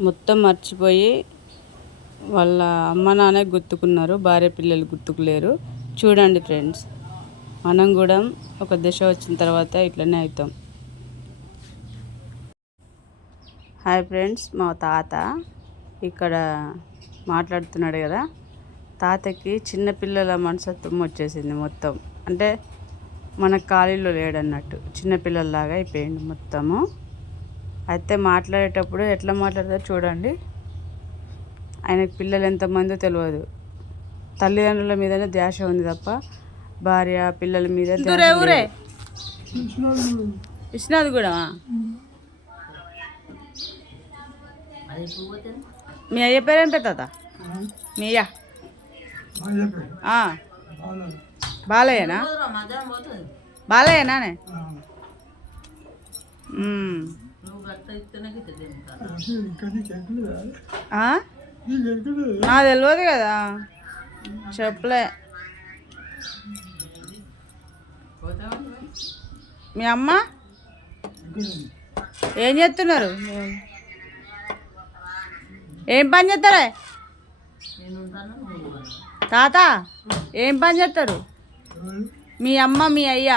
మొత్తం మర్చిపోయి వాళ్ళ అమ్మ నాన్న గుర్తుకున్నారు భార్య పిల్లలు గుర్తుకులేరు. చూడండి ఫ్రెండ్స్ మనం కూడా ఒక దశ వచ్చిన తర్వాత ఇట్లనే అవుతాం. హాయ్ ఫ్రెండ్స్ మా తాత ఇక్కడ మాట్లాడుతున్నాడు కదా. తాతకి చిన్నపిల్లల మనసత్వం వచ్చేసింది మొత్తం. అంటే మన ఖాళీలో లేడన్నట్టు చిన్నపిల్లల్లాగా అయిపోయింది మొత్తము. అయితే మాట్లాడేటప్పుడు ఎట్లా మాట్లాడతారో చూడండి. ఆయనకు పిల్లలు ఎంతమందో తెలియదు తల్లిదండ్రుల మీదనే ధ్యాస ఉంది తప్ప భార్య పిల్లల మీద. విశ్వనాథ్ కూడా? మీ అయ్య పేరేం పెద్ద మీ అయ్య. బాలయ్యనా? బాలయ్యనానే? మ్మ్. ఆ? నాకు తెలియదు కదా. చెప్పలే. మీ అమ్మ? ఏం చేస్తున్నారు? ఏం పని చేస్తారే? తాత ఏం పని చేస్తారు? మీ అమ్మ మీ అయ్యా?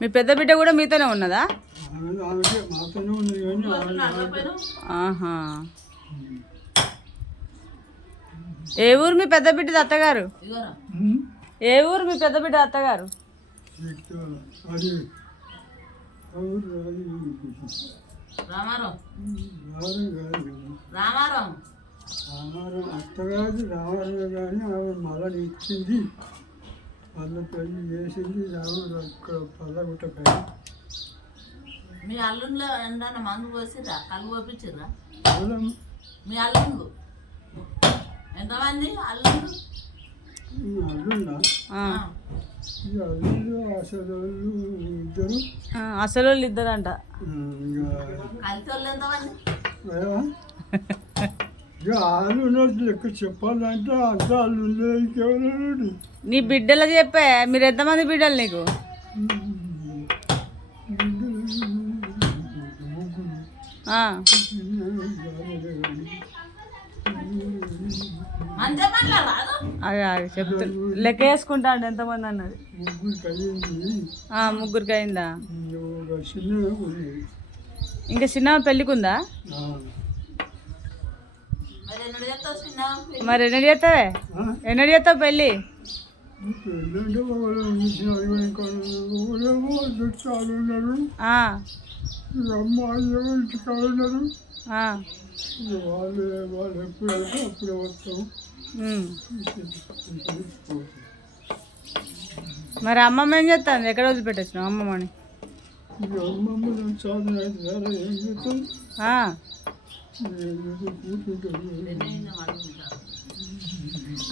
మీ పెద్ద బిడ్డ కూడా మీతోనే ఉన్నదా? ఆహా. ఏ ఊరు మీ పెద్ద బిడ్డ అత్తగారు? ఏ ఊరు మీ పెద్ద బిడ్డ అత్తగారు? అత్తగారు రావాలి కానీ ఆవిడ మళ్ళీ ఇచ్చింది మళ్ళీ పెళ్ళి చేసింది ఆవిడ అక్కడ పల్లగుట్టపై మీ అల్లుండ్లో ఎండన్న మందు పోసిర్రా? కళ్ళు పోపించిర్రా మీ అల్లుండు? ఎంతమంది? అల్లుండు? అల్లుండా? ఆ. ఈ అల్లుళ్ళు అసలు ఇద్దరు. ఆ, అసలు వాళ్ళు ఇద్దరంట కలిసి వాళ్ళు ఎంతమంది? ఆలు ఉన్నట్టు లెక్క చెప్పాలంటే అంత అల్లుండే ఇంకెవరు నీ బిడ్డలు చెప్పే మీరు ఎంతమంది బిడ్డలు నీకు? అదే అదే చెప్తా. లెక్క వేసుకుంటా అంటే ఎంతమంది అన్నది. ముగ్గురికి అయిందా? ఉంది ఇంకా చిన్న పెళ్ళికుందా ఆ. మరి ఎన్నడు ఎన్నడు చేస్తావే? ఆ? ఎన్నడు చేస్తావు పెళ్ళి. మరి అమ్మమ్మ ఏం చేస్తాను ఎక్కడ వదిలిపెట్టచ్చు అమ్మమ్మని? అమ్మమ్మ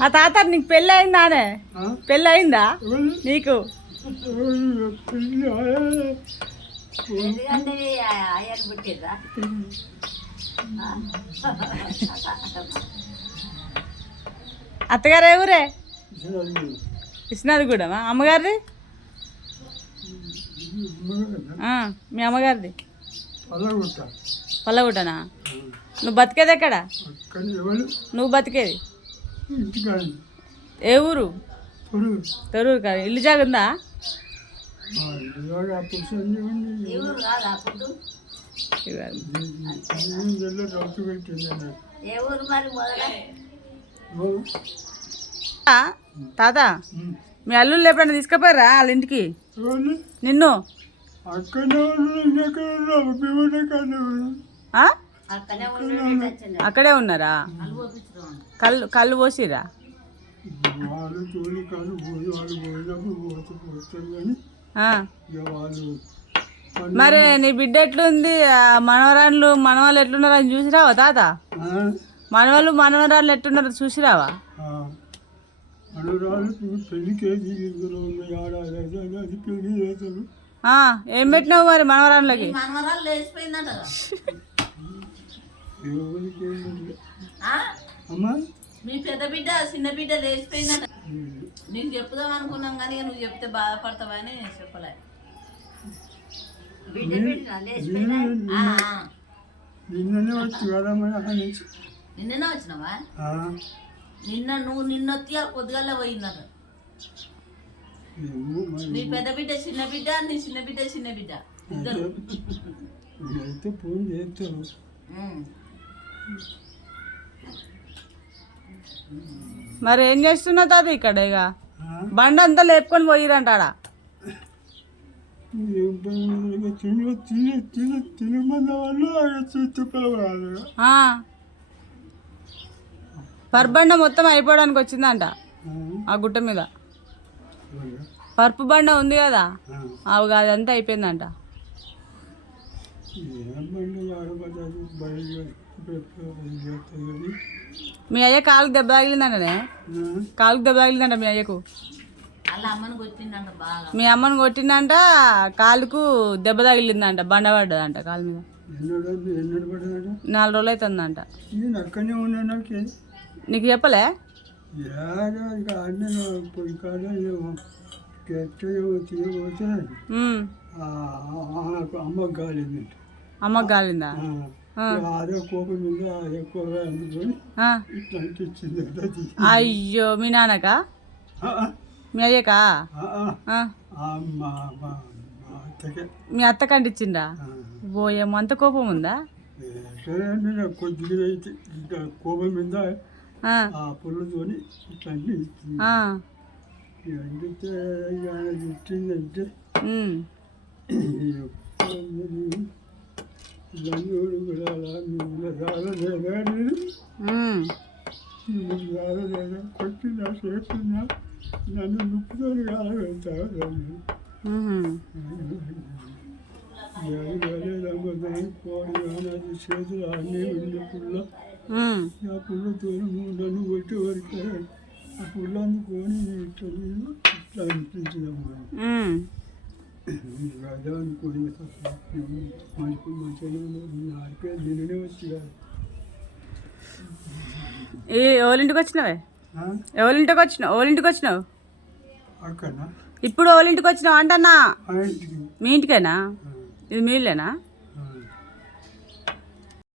ఆ, తాత నీకు పెళ్ళి అయిందానే ఆ? పెళ్ళి అయిందా? నీకు? అత్తగారు ఏ ఊరే. ఇస్తున్నది కూడా అమ్మగారిది మీ అమ్మగారిది? పల్లగుట్ట. పల్లగుట్టనా? నువ్వు బతికేది ఎక్కడ? నువ్వు బతికేది? ఏ ఊరు? తొరూరు కాదు. ఇల్లు జాగుందా తాత. మీ అల్లుళ్ళు ఎప్పుడైనా తీసుకుపోయారా వాళ్ళ ఇంటికి? నిన్ను? అక్కడే అక్కడే ఉన్నారా? కళ్ళు కళ్ళు పోసిరా? వాళ్ళు తోలి కాదు పోయి వాళ్ళు పోయినప్పుడు పోతే పోతారు కానీ ఆ. ఇక వాళ్ళు మరి నీ బిడ్డ ఎట్లుంది? మనవరాళ్ళు మనవాళ్ళు ఎట్లున్నారు అని చూసిరావా తాత? ఆ? మనవాళ్ళు మనవరాళ్ళు ఎట్లున్నారు చూసిరావా? ఏం పెట్టినావు మరి మనవరాళ్ళకి మనవరాలు లేచిపోయిందంట ఎవరికి ఏమి ఆ? అమ్మా మీ పెద్ద బిడ్డ చిన్న బిడ్డ లేచిపోయిందంట. నీకు చెప్పుదాం అనుకున్నాం కానీ నువ్వు చెప్తే బాధపడతావని చెప్పలే. నిన్ననే వచ్చి నిన్ననే వచ్చినావా? ఆ, నిన్న నువ్వు నిన్న వచ్చి పొద్దుగల్ల మరి నీ పెద్ద బిడ్డ చిన్న బిడ్డ నీ చిన్న బిడ్డ చిన్న బిడ్డ. ఇద్దరు. అయితే ఫోన్ చేస్తాను. మరి ఏం చేస్తున్నావు తాత ఇక్కడ ఇక? బండ బండి అంతా లేపుకొని పోయిరంటాడా? ఏం పర్బండ మొత్తం అయిపోవడానికి వచ్చిందంట ఆ గుట్ట మీద. పరుపు బండ ఉంది కదా? అవి అదంతా అయిపోయిందంట. మీ అయ్య కాలుకి దెబ్బ తగిలిందంటనే? కాలుకి దెబ్బ తగిలిందంట మీ అయ్యకు? వాళ్ళ అమ్మని కొట్టిందంట బాగా. మీ అమ్మని కొట్టిందంట కాలుకు దెబ్బ తగిలిందంట బండ పడ్డదంట కాలు మీద. ఎన్నడు ఎన్నడు పడ్డాడు నాలుగు రోజులు అవుతుందంట నాకు చెప్పలే? అమ్మకు కాలిందా? అదే కోపం మీద ఎక్కువగా అందుకొని. ఇట్లా అయ్యో మీ నాన్నక? మీ అయ్యకా? మా అత్త కంటిచ్చిందా. ఓయేమో అంత కోపం ఉందా? కొద్దిగా ఇంకా కోపం మీద ఆ. పుల్లతోని ఇట్లా అన్ని ఇచ్చిందంటే ఉమ్. బంధువులు చేస్తున్నా నన్ను నొప్పుతో చేతులు అన్నీ ఉన్నప్పుడు ఉమ్. ఆ పుల్లతో నన్ను కొట్టి వరకు ఆ పుల్ల అందుకొని ఇట్లా ఇట్లా అనిపించిందమ్మా మంచి నిన్ననే ఏ ఎవరింటికి వచ్చినావే ఎవరింటికి వచ్చినావు ఎవరింటికి వచ్చినావు ఇప్పుడు ఎవరింటికి వచ్చినావు అంటన్నా మీ ఇంటికేనా? ఇది మీ ఇల్లేనా ఆ,